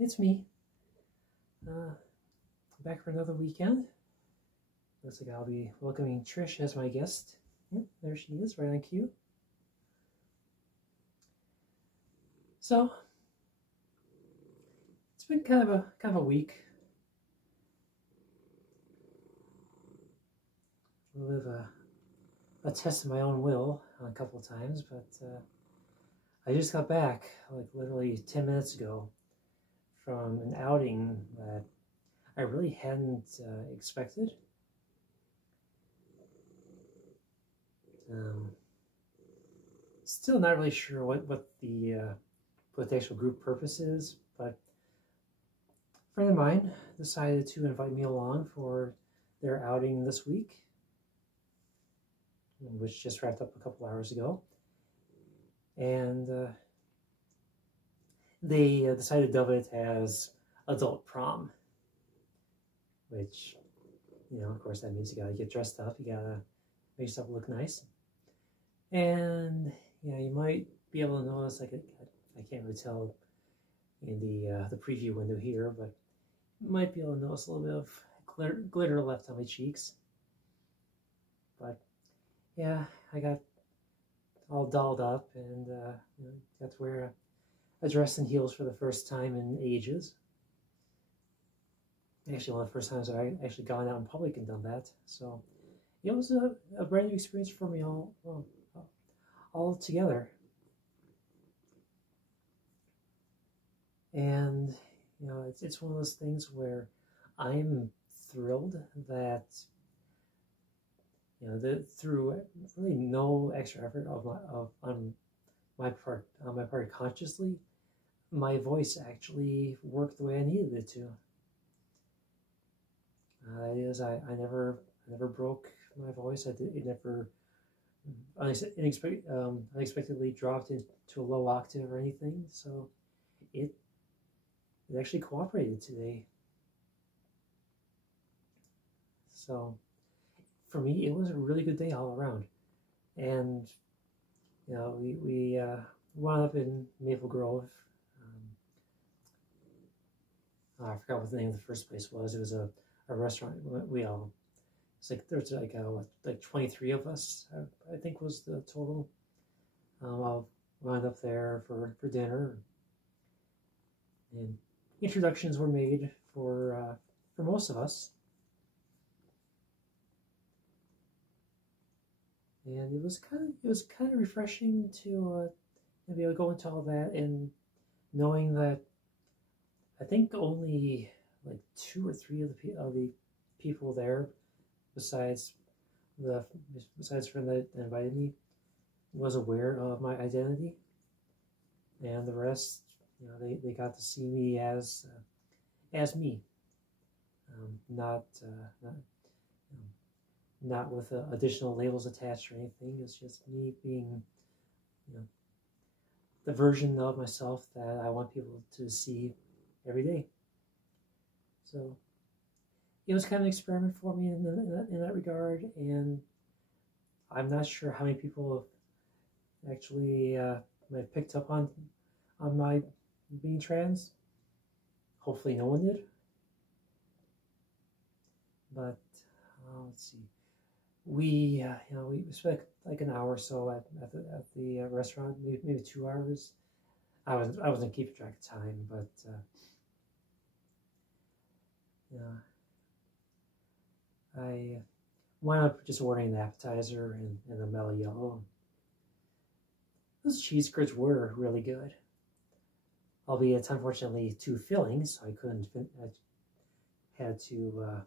it's me. Back for another weekend. Looks like I'll be welcoming Trish as my guest. Yep, there she is, right on cue. So, it's been kind of a week. I live a test of my own will a couple of times, but I just got back, like literally 10 minutes ago, from an outing that I really hadn't expected. Still not really sure what the actual group purpose is, but a friend of mine decided to invite me along for their outing this week, which just wrapped up a couple hours ago. And they decided to dub it as adult prom, which, of course that means you gotta get dressed up, you gotta make yourself look nice. And you might be able to notice, like, I can't really tell in the preview window here, but you might be able to notice a little bit of glitter left on my cheeks. But yeah, I got all dolled up and got to wear a dress and heels for the first time in ages. Actually, one of the first times I actually gone out in public and done that. So it was a brand new experience for me all together. And it's one of those things where I'm thrilled that through really no extra effort on my part consciously, my voice actually worked the way I needed it to. That is, I never broke my voice. It never unexpectedly dropped into a low octave or anything. So it actually cooperated today. So for me, it was a really good day all around. And we wound up in Maple Grove. I forgot what the name of the first place was. It was a restaurant. There's like 23 of us, I think was the total. I'll wind up there for dinner, and introductions were made for most of us, and it was kind of refreshing to be able to go into all that and knowing that I think only like 2 or 3 of the people there, besides the friend that invited me, was aware of my identity, and the rest, they got to see me as me, not with additional labels attached or anything. It's just me being, the version of myself that I want people to see every day. So it was kind of an experiment for me in that regard, and I'm not sure how many people have actually have picked up on my being trans. Hopefully no one did. But let's see. We spent like an hour or so at the restaurant, maybe 2 hours. I wasn't keeping track of time, but I wound up just ordering an appetizer and a mellow yellow. Those cheese curds were really good, albeit unfortunately too filling, so I couldn't. I had to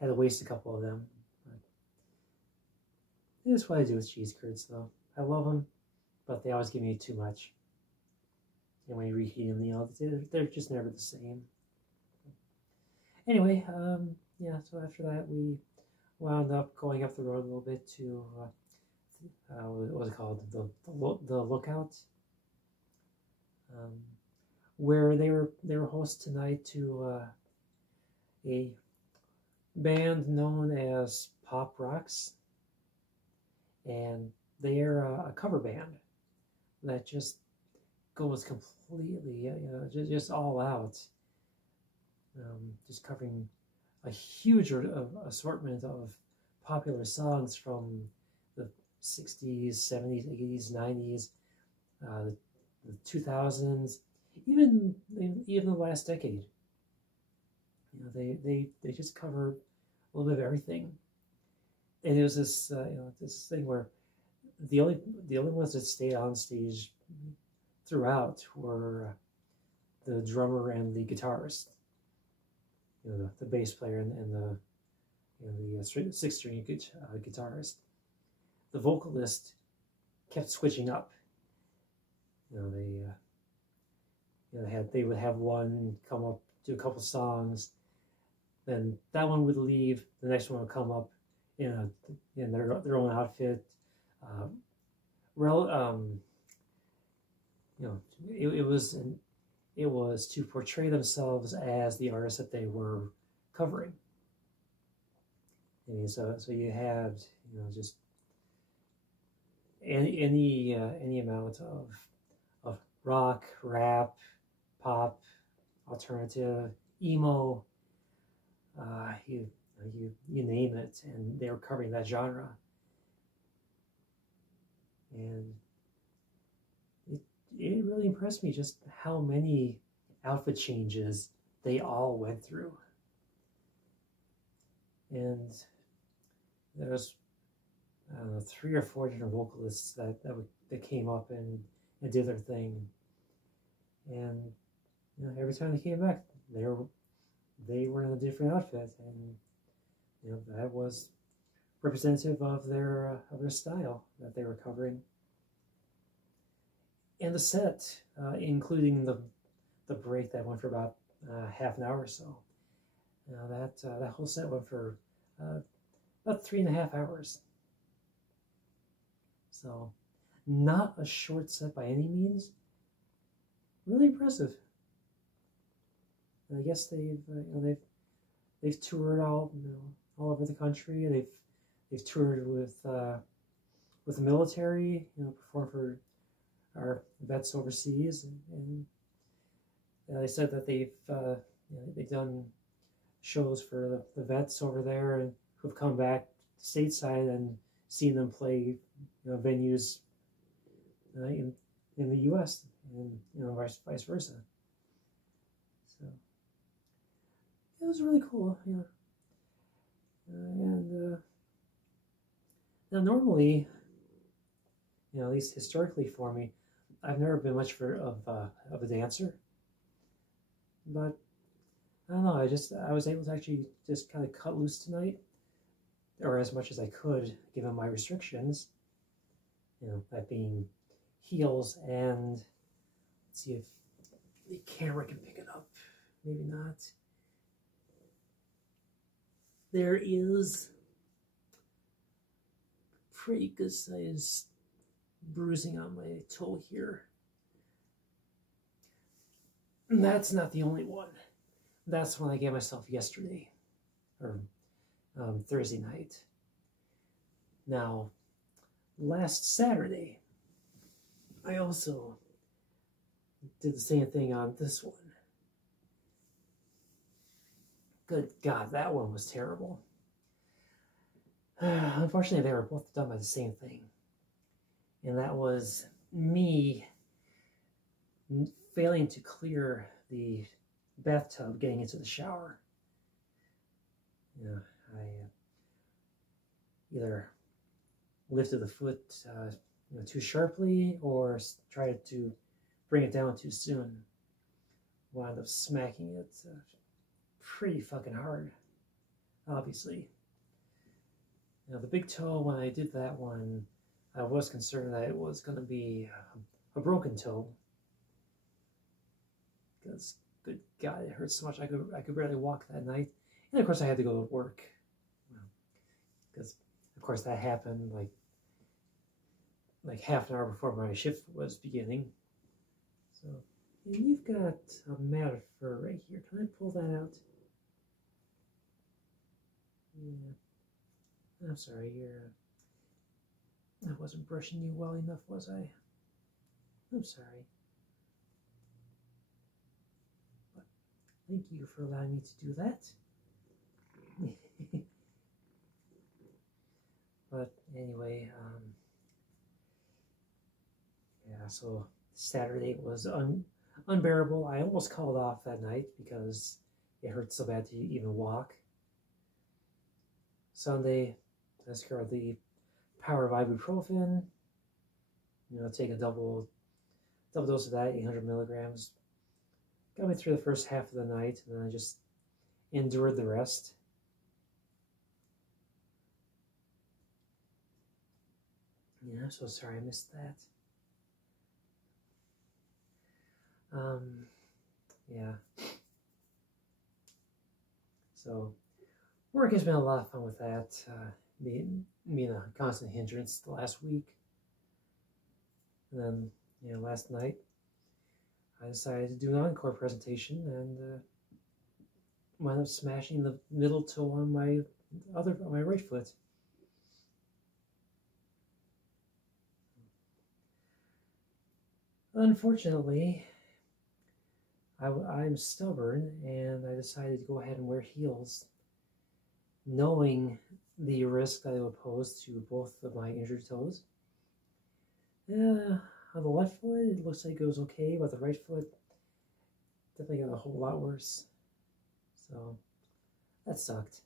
waste a couple of them. But that's what I do with cheese curds, though. I love them, but they always give me too much. And when you reheat them, they're just never the same. Anyway, so after that, we wound up going up the road a little bit to, what was it called? The Lookout, where they were host tonight to a band known as Pop Rocks, and they're a cover band that just goes completely, just all out, just covering a huge assortment of popular songs from the 60s, 70s, 80s, 90s, the 2000s, even the last decade. They just cover a little bit of everything. And it was this this thing where the only ones that stayed on stage throughout were the drummer and the guitarist, the bass player and the 6-string guitarist. The vocalist kept switching up. They would have one come up, do a couple songs, then that one would leave. The next one would come up in their own outfit. It was to portray themselves as the artist that they were covering. I mean, so you had just any amount of rock, rap, pop, alternative, emo, you name it, and they were covering that genre. And it really impressed me just how many outfit changes they all went through. And there was 3 or 4 different vocalists that came up and did their thing. And every time they came back, they were in a different outfit, and that was representative of their style that they were covering. And the set, including the break that went for about half an hour or so, that whole set went for about 3.5 hours. So, not a short set by any means. Really impressive. And I guess they've toured all over the country. They've toured with the military. Performed for our vets overseas, and they said that they've done shows for the vets over there and who've come back stateside and seen them play venues in the U.S. and vice versa. So it was really cool, and now normally, at least historically for me, I've never been much of a dancer, but I don't know. I was able to actually just kind of cut loose tonight, or as much as I could, given my restrictions. That being heels and, let's see if the camera can pick it up. Maybe not. There is pretty good size bruising on my toe here. And that's not the only one. That's one I gave myself yesterday, or Thursday night. Now, last Saturday, I also did the same thing on this one. Good God, that one was terrible. Unfortunately, they were both done by the same thing. And that was me failing to clear the bathtub getting into the shower. I either lifted the foot too sharply or tried to bring it down too soon. Wound up smacking it pretty fucking hard, obviously. The big toe, when I did that one, I was concerned that it was going to be a broken toe. Because, good God, it hurt so much I could barely walk that night. And of course I had to go to work. Because, of course, that happened like half an hour before my shift was beginning. So, and you've got a matted fur right here. Can I pull that out? Yeah. I'm sorry, I wasn't brushing you well enough, was I? I'm sorry. Thank you for allowing me to do that. But anyway, yeah, so Saturday was unbearable. I almost called off that night because it hurt so bad to even walk. Sunday, I discovered the power of ibuprofen. Take a double dose of that, 800 milligrams. Got me through the first half of the night, and then I just endured the rest. Yeah, I'm so sorry I missed that. Yeah. So work has been a lot of fun with that. Being a constant hindrance the last week. And then, last night I decided to do an encore presentation and wound up smashing the middle toe on my right foot. Unfortunately, I'm stubborn, and I decided to go ahead and wear heels, knowing the risk that it would pose to both of my injured toes. Yeah, on the left foot, it looks like it was okay, but the right foot definitely got a whole lot worse. So that sucked.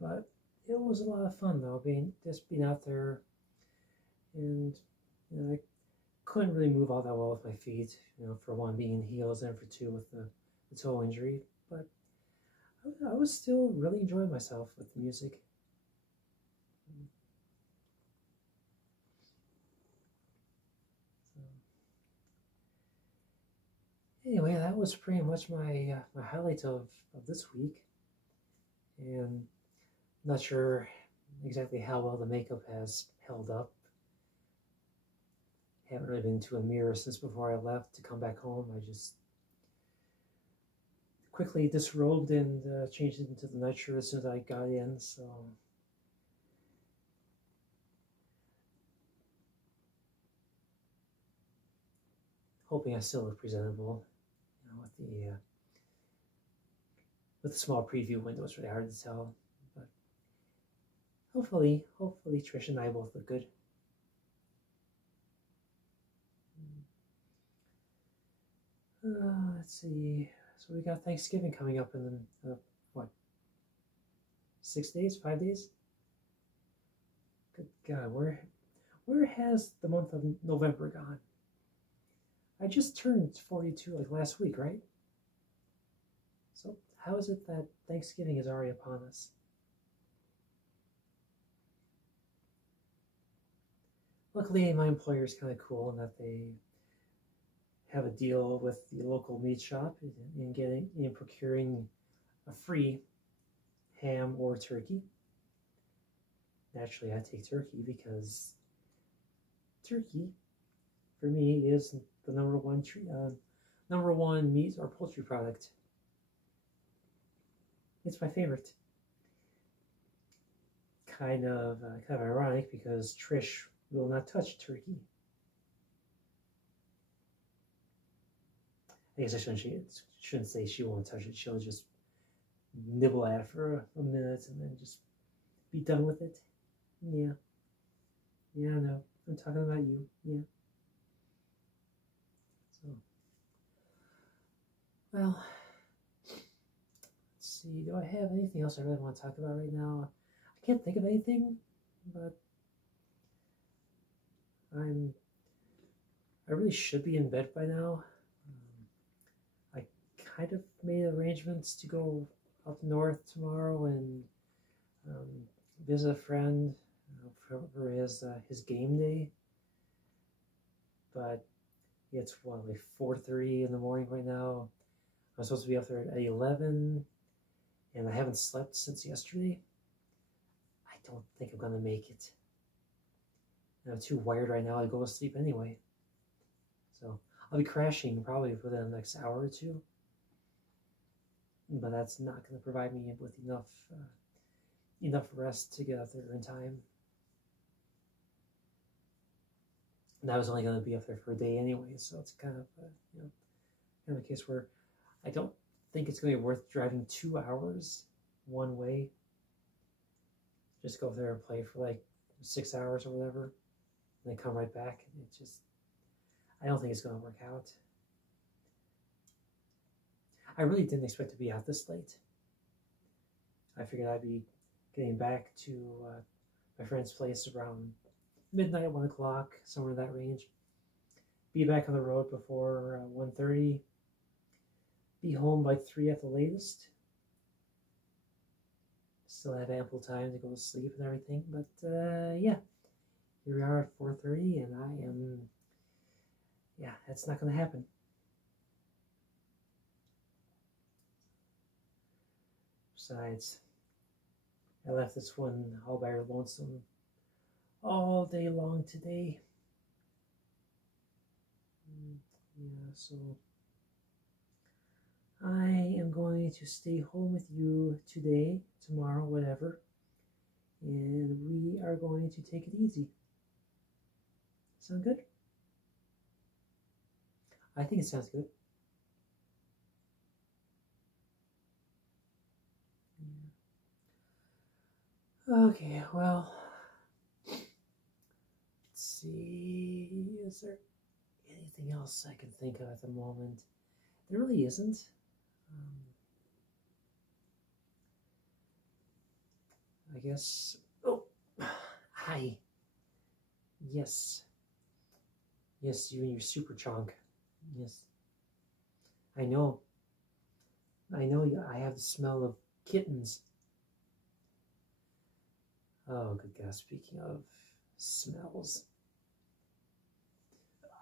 But it was a lot of fun, though, being out there, and I couldn't really move all that well with my feet. For one, being in heels, and for two, with the toe injury. But I was still really enjoying myself with the music. Anyway, that was pretty much my highlight of this week, and I'm not sure exactly how well the makeup has held up. Haven't really been to a mirror since before I left to come back home. I just quickly disrobed and changed it into the nightshirt as soon as I got in. So hoping I still look presentable. With the small preview window, it's really hard to tell. But hopefully Trish and I both look good. Let's see. So we got Thanksgiving coming up in what? 6 days? 5 days? Good God, where has the month of November gone? I just turned 42 like last week, right? So how is it that Thanksgiving is already upon us? Luckily, my employer is kind of cool in that they have a deal with the local meat shop in procuring a free ham or turkey. Naturally, I take turkey because turkey, for me, is the number one meat or poultry product. It's my favorite. Kind of ironic because Trish will not touch turkey. I guess I shouldn't say she won't touch it. She'll just nibble at it for a minute and then just be done with it. Yeah. Yeah, I know. I'm talking about you. Yeah. So, well, let's see. Do I have anything else I really want to talk about right now? I can't think of anything, but I really should be in bed by now. I kind of made arrangements to go up north tomorrow and visit a friend for his game day. But it's like 4:30 in the morning right now. I'm supposed to be up there at 11, and I haven't slept since yesterday. I don't think I'm gonna make it. I'm too wired right now to go to sleep anyway. So I'll be crashing probably within the next hour or two. But that's not going to provide me with enough rest to get up there in time. And I was only going to be up there for a day anyway, so it's kind of kind of a case where I don't think it's going to be worth driving 2 hours one way. Just go there and play for like 6 hours or whatever, and then come right back. It just, I don't think it's going to work out. I really didn't expect to be out this late. I figured I'd be getting back to my friend's place around midnight, 1 o'clock, somewhere in that range. Be back on the road before 1:30. Be home by 3 at the latest. Still have ample time to go to sleep and everything, but yeah, here we are at 4:30, and I am, yeah, that's not going to happen. Besides, I left this one all by her lonesome all day long today. Yeah, so I am going to stay home with you today, tomorrow, whatever, and we are going to take it easy. Sound good? I think it sounds good. Okay, well, let's see, is there anything else I can think of at the moment? There really isn't. I guess, oh, hi. Yes. Yes, you and your super chunk. Yes. I know. I have the smell of kittens. Oh, good God, speaking of smells.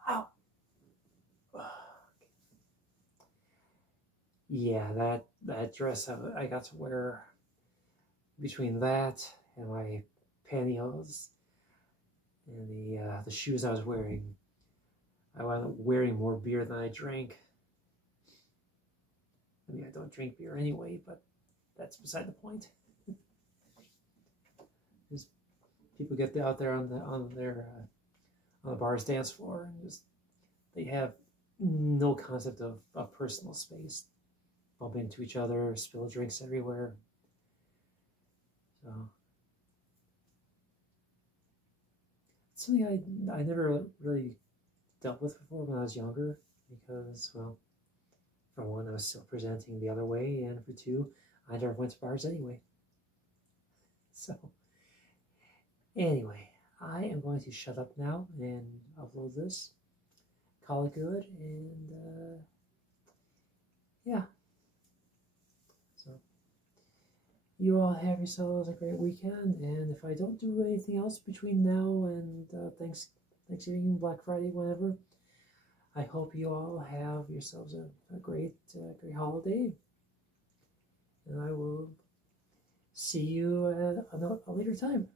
Ow! Yeah, that dress I got to wear, between that and my pantyhose and the shoes I was wearing, I wound up wearing more beer than I drank. I mean, I don't drink beer anyway, but that's beside the point. Because people get out there on the bar's dance floor, and just they have no concept of personal space. Bump into each other, spill drinks everywhere. So it's something I never really dealt with before when I was younger, because, well, for one, I was still presenting the other way, and for two, I never went to bars anyway. So anyway, I am going to shut up now and upload this, call it good, and yeah. So you all have yourselves a great weekend, and if I don't do anything else between now and Thanksgiving, Black Friday, whatever, I hope you all have yourselves a great holiday, and I will see you at a later time.